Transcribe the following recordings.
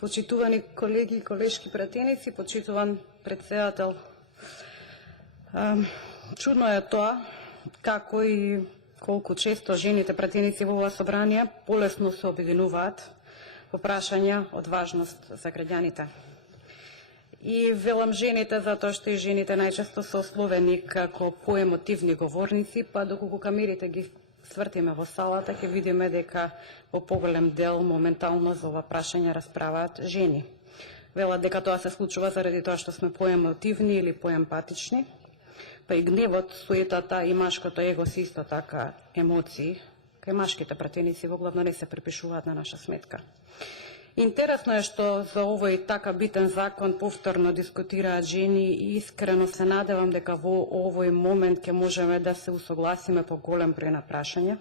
Почитувани колеги и колешки пратеници, почитуван председател. Чудно е тоа како и колку често жените пратеници во ова собрание полесно се обединуваат по прашања од важност за граѓаните. И велам жените затоа што и жените најчесто се ословени како поемотивни говорници, па доколку камерите ги свртиме во салата, ќе видиме дека во поголем дел моментално за ова прашање расправаат жени. Велат дека тоа се случува заради тоа што сме поемотивни или поемпатични, па и гневот, суетата и машкото его се исто така емоции, кај машките пратеници во главно не се припишуваат на наша сметка. Интересно е што за овој така битен закон повторно дискутираат жени и искрено се надевам дека во овој момент ќе можеме да се усогласиме по голем број на прашања.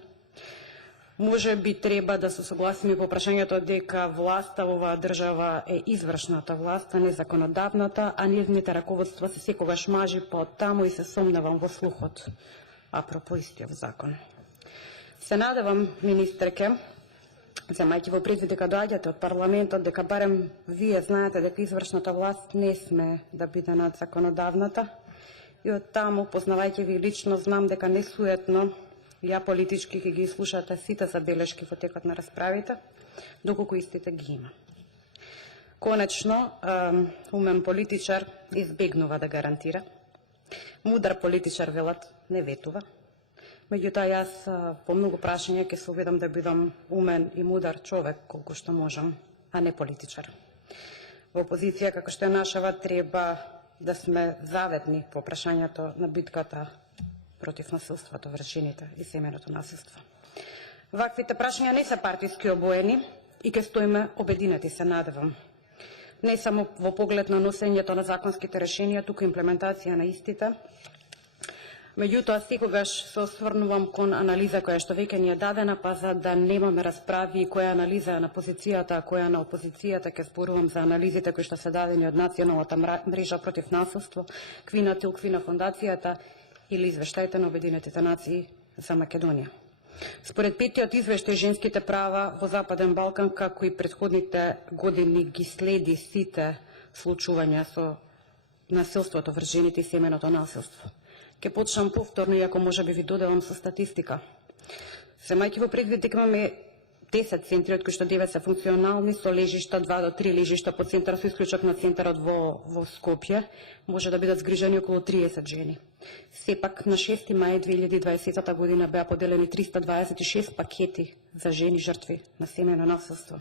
Може би треба да се согласиме по прашањето дека власта во оваа држава е извршната власт, а не законодавната, а нивните раководства се секогаш мажи, па оттаму и се сомневам во слухот, апропо истиот закон. Се надевам, министерке, земајќи во предвид дека доаѓате од парламентот, дека барем вие знаете дека извршната власт не сме да биде над законодавната, и оттаму, познавајќи ви лично, знам дека не суетно ја политички ќе ги слушате сите забелешки во текот на расправите, доколку истите ги има. Конечно, умен политичар избегнува да гарантира, мудар политичар велат не ветува. Меѓутоа, јас по многу прашања ќе се обидам да бидам умен и мудар човек колку што можам, а не политичар. Во опозиција како што е нашава треба да сме заветни по прашањето на битката против насилството врз жените и семејното насилство. Ваквите прашања не се партиски обоени и ќе стоиме обединети, се надевам. Не само во поглед на носењето на законските решенија, туку имплементација на истите. Меѓутоа, секогаш се осврнувам кон анализа која што веќе ни е дадена, па за да немаме расправи која анализа е на позицијата, а која на опозицијата, ќе зборувам за анализите кои што се дадени од Националната мрежа против насилство, Квина Тил, Квина фондацијата или извештаите на Обединетите нации за Македонија. Според петиот извештај женските права во Западен Балкан, како и претходните години, ги следи сите случувања со насилството врз жените и семејното насилство. Ке почнам повторно, иако може би ви додавам со статистика. Земајќи во предвид дека имаме 10 центри, од кои што 9 се функционални, со лежишта 2 до 3 лежишта по центар, со исклучок на центарот во Скопје, може да бидат згрижени околу 30 жени. Сепак, на 6 мај 2020 година беа поделени 326 пакети за жени жртви на семејно насилство.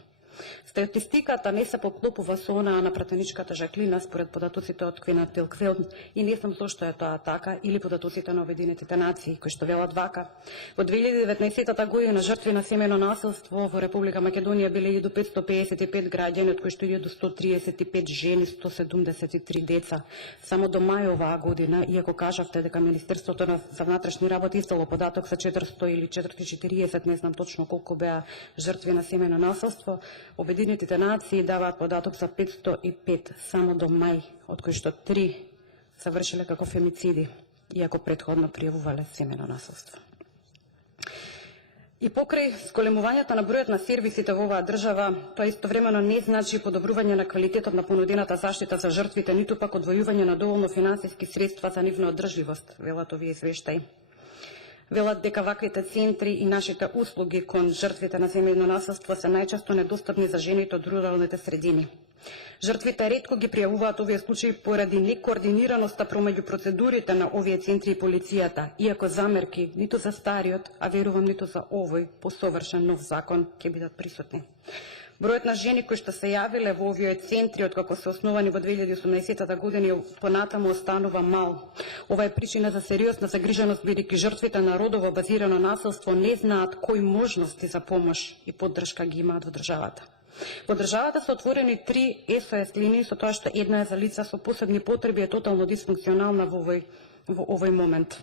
Статистиката не се поклопува со онаа на пратеничката Жаклина според податоците од Квина Тилквел и не знам зошто е тоа така, или податоците на Обединетите нации, кои што велат вака. Во 2019 година жртви на семејно насилство во Република Македонија биле 1555 граѓани, од кои што 1135 жени, 173 деца. Само до мај оваа година, иако кажавте дека Министерството за внатрешни работи издало податок за 400 или 440, не знам точно колку беа жртви на семејно насилство, Обединетите нации даваат податок за 505 само до мај, од кои што 3 завршиле како фемициди, иако претходно пријавувале семејно насилство. И покрај зголемувањето на бројот на сервисите во оваа држава, тоа истовремено не значи подобрување на квалитетот на понудената заштита за жртвите, ниту пак одвојување на доволно финансиски средства за нивна одржливост, велат овие извештаи. Велат дека ваквите центри и нашите услуги кон жртвите на семејно насилство се најчесто недостапни за жените од руралните средини. Жртвите ретко ги пријавуваат овие случаи поради некоординираноста промеѓу процедурите на овие центри и полицијата, иако замерки ниту за стариот, а верувам ниту за овој посовршен нов закон ќе бидат присутни. Бројот на жени кои што се јавиле во овие центри откако се основани во 2018 година понатаму останува мал. Ова е причина за сериозна загриженост, бидејќи жртвите на родово базирано насилство не знаат кои можности за помош и поддршка ги имаат во државата. Во државата се отворени 3 СОС линии, со тоа што една е за лица со посебни потреби, е тотално дисфункционална во овој момент.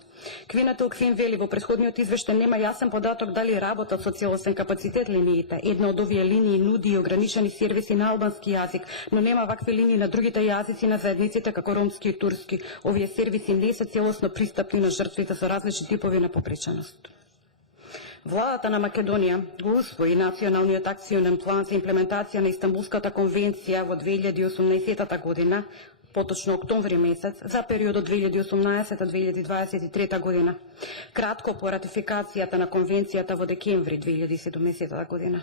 Квина Тилквин вели во претходниот извештај нема јасен податок дали работат со целосен капацитет линиите. Една од овие линии нуди и ограничени сервиси на албански јазик, но нема вакви линии на другите јазици на заедниците како ромски и турски. Овие сервиси не се целосно пристапни на жртвите со различни типови на попреченост. Владата на Македонија го усвои националниот акционен план за имплементација на Истанбулската конвенција во 2018 година, поточно октомври месец, за периодот 2018-2023 година, кратко по ратификацијата на конвенцијата во декември 2017 година.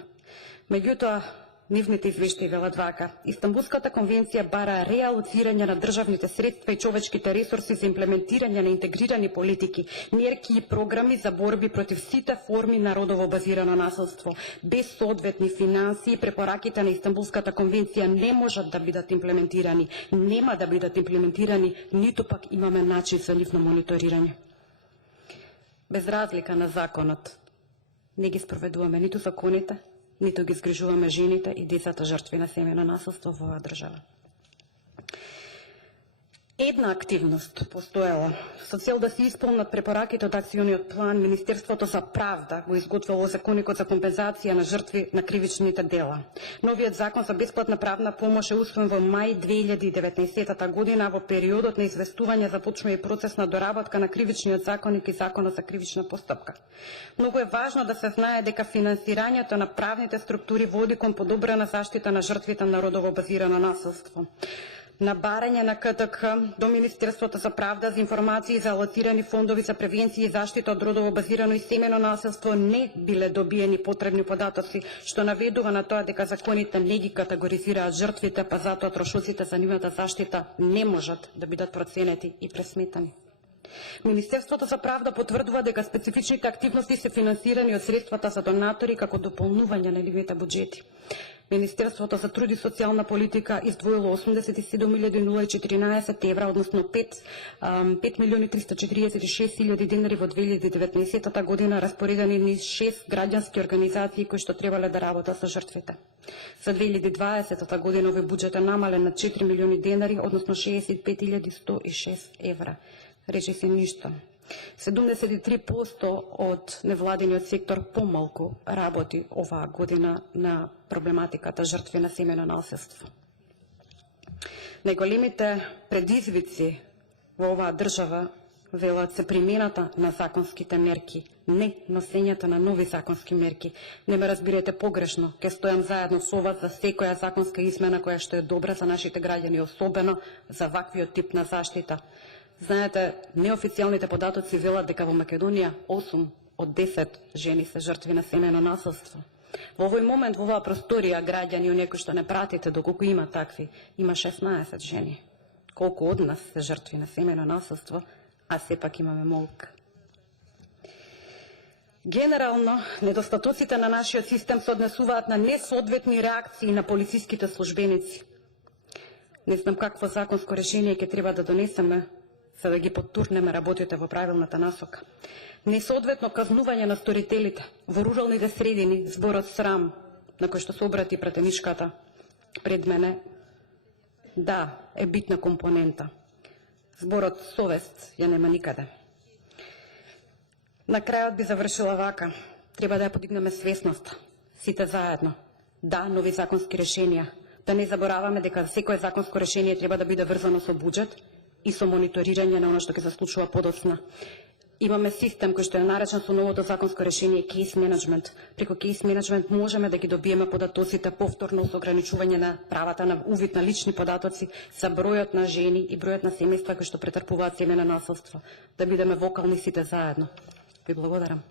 Меѓутоа, нивните извештаи велат вака: Истанбулската конвенција бара реалоцирање на државните средства и човечките ресурси за имплементирање на интегрирани политики, мерки и програми за борби против сите форми на родово базирано насилство. Без соодветни финансии, препораките на Истанбулската конвенција не можат да бидат имплементирани, нема да бидат имплементирани, ниту пак имаме начин за нивно мониторирање. Без разлика на законот, не ги спроведуваме ниту законите, ниту ги згрижуваме жените и децата жртви на семејно насилство во оваа држава. Една активност постоела со цел да се исполнат препораките од акциониот план. Министерството за правда го изготвило законникот за компензација на жртви на кривичните дела. Новиот закон за бесплатна правна помош е усвоен во мај 2019 година. Во периодот на известување започнува и процес на доработка на кривичниот законник и законот за кривична постапка. Многу е важно да се знае дека финансирањето на правните структури води кон подобрена заштита на жртвите на родово базирано насилство. На барање на КТК до Министерството за правда за информации за алоцирани фондови за превенција и заштита од родово базирано и семено насилство не биле добиени потребни податоци, што наведува на тоа дека законите не ги категоризираат жртвите, па затоа трошоците за нивната заштита не можат да бидат проценети и пресметани. Министерството за правда потврдува дека специфичните активности се финансирани од средствата за донатори како дополнување на нивните буџети. Министерството за труд и социјална политика издвоило 87.014 евра, односно 5.346.000 денари во 2019 година, распоредени низ 6 граѓански организации кои што требале да работат со жртвите. За 2020 година овој буџет е намален на 4 милиони денари, односно 65.106 евра. Рече се ништо. 73% од невладиниот сектор помалку работи оваа година на проблематиката жртви на семејно насилство. Најголемите предизвици во оваа држава велат се примената на законските мерки, не носењето на нови законски мерки. Не ме разбирате погрешно, ќе стојам заедно со вас за секоја законска измена која што е добра за нашите граѓани, особено за ваквиот тип на заштита. Знаете, неофицијалните податоци велат дека во Македонија 8 од 10 жени се жртви на семејно насилство. Во овој момент во оваа просторија граѓани и некои што не пратите доколку има такви, има 16 жени. Колку од нас се жртви на семејно насилство, а сепак имаме молка. Генерално, недостатоците на нашиот систем се однесуваат на несоодветни реакции на полициските службеници. Не знам какво законско решение ќе треба да донесеме за да ги подтурнеме работите во правилната насока. Несоодветно казнување на сторителите во руралните средини, зборот срам на кој што се обрати пратеничката пред мене, да, е битна компонента. Зборот совест ја нема никаде. На крајот би завршила вака. Треба да ја подигнеме свесноста, сите заедно. Да, нови законски решенија. Да не забораваме дека секое законско решение треба да биде врзано со буџет и со мониторирање на оно што ќе се случува подоцна. Имаме систем кој што е наречен со новото законско решение case management. Преку case management можеме да ги добиеме податоците повторно со ограничување на правата на увид на лични податоци за бројот на жени и бројот на семејства кои што претрпуваат семејно насилство. Да бидеме вокални сите заедно. Ви благодарам.